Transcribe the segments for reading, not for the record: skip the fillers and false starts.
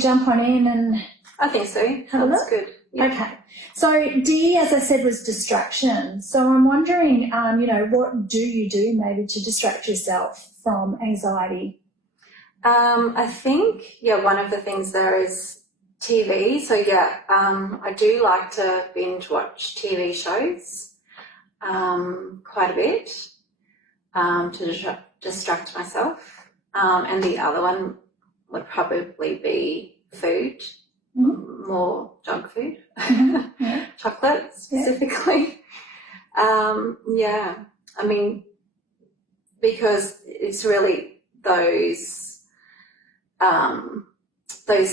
jump on in and I think so. have a look? That's good. Yeah. Okay. So D, as I said, was distraction. So I'm wondering, you know, what do you do maybe to distract yourself from anxiety? I think, one of the things there is TV. So, I do like to binge watch TV shows quite a bit to distract myself. And the other one would probably be food, more junk food, chocolate specifically. I mean, because it's really those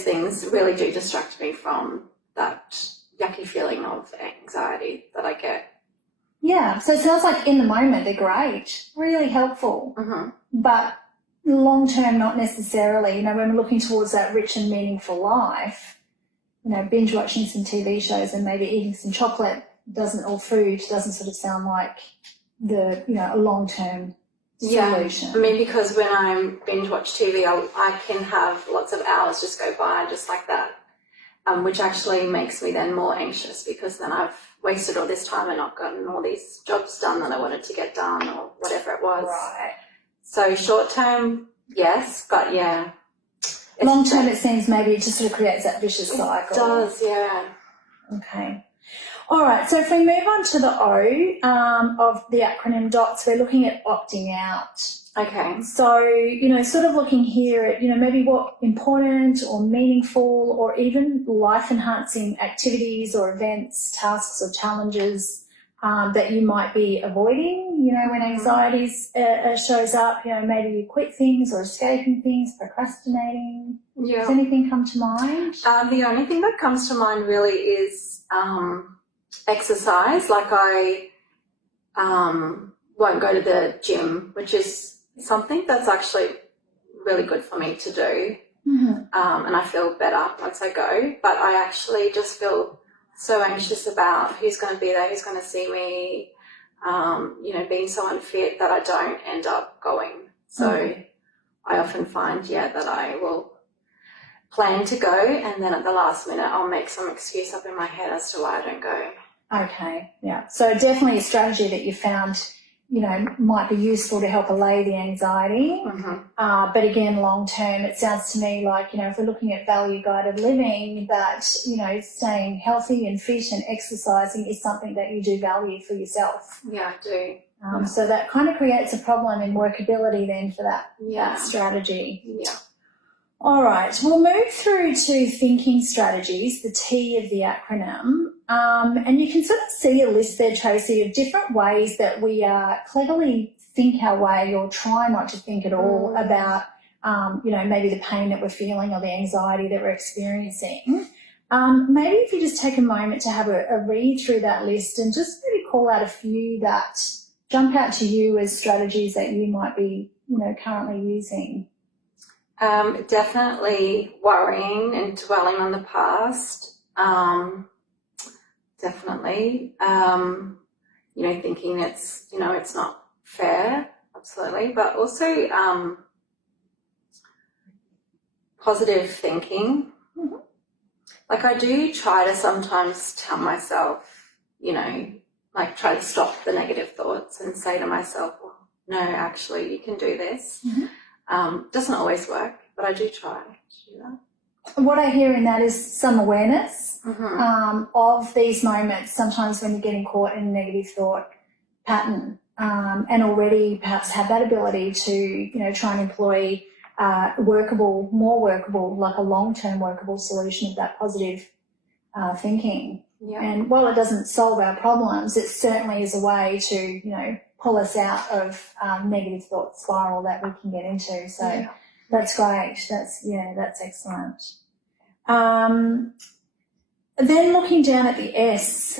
things really do distract me from that yucky feeling of anxiety that I get. Yeah, so it sounds like in the moment they're great, really helpful, but long-term not necessarily. You know, when we're looking towards that rich and meaningful life, you know, binge watching some TV shows and maybe eating some chocolate or food doesn't sort of sound like the, you know, a long-term solution. Yeah, I mean, because when I binge watch TV, I can have lots of hours just go by just like that, which actually makes me then more anxious because then I've wasted all this time and not gotten all these jobs done that I wanted to get done or whatever it was. Right. So short term, yes, but yeah. Long term, it seems maybe it just sort of creates that vicious cycle. It does, yeah. Okay. All right, so if we move on to the O of the acronym DOTS, we're looking at opting out. Okay. So, you know, sort of looking here at, you know, maybe what important or meaningful or even life-enhancing activities or events, tasks or challenges that you might be avoiding, you know, when anxiety shows up, you know, maybe you quit things or escaping things, procrastinating. Yeah. Does anything come to mind? The only thing that comes to mind really is exercise. Like I won't go to the gym, which is something that's actually really good for me to do. And I feel better once I go, but I actually just feel so anxious about who's going to be there, who's going to see me, you know, being so unfit that I don't end up going. So I often find, that I will plan to go and then at the last minute I'll make some excuse up in my head as to why I don't go. Okay, yeah. So definitely a strategy that you found, you know, might be useful to help allay the anxiety. But again, long term, it sounds to me like, you know, if we're looking at value guided living, that, you know, staying healthy and fit and exercising is something that you do value for yourself. Yeah, I do. So that kind of creates a problem in workability then for that strategy. Yeah. All right, we'll move through to thinking strategies, the T of the acronym. And you can sort of see a list there, Tracy, of different ways that we cleverly think our way or try not to think at all about, you know, maybe the pain that we're feeling or the anxiety that we're experiencing. Maybe if you just take a moment to have a read through that list and just maybe call out a few that jump out to you as strategies that you might be, you know, currently using. Definitely worrying and dwelling on the past. Definitely. You know, thinking it's, you know, it's not fair, absolutely, but also positive thinking. Like I do try to sometimes tell myself, you know, like try to stop the negative thoughts and say to myself, well, no, actually you can do this. Doesn't always work, but I do try to do that. What I hear in that is some awareness of these moments, sometimes when you're getting caught in a negative thought pattern, and already perhaps have that ability to, you know, try and employ more workable, like a long-term workable solution of that positive thinking. Yeah. And while it doesn't solve our problems, it certainly is a way to, you know, pull us out of negative thought spiral that we can get into. So that's great. That's excellent. Then looking down at the S,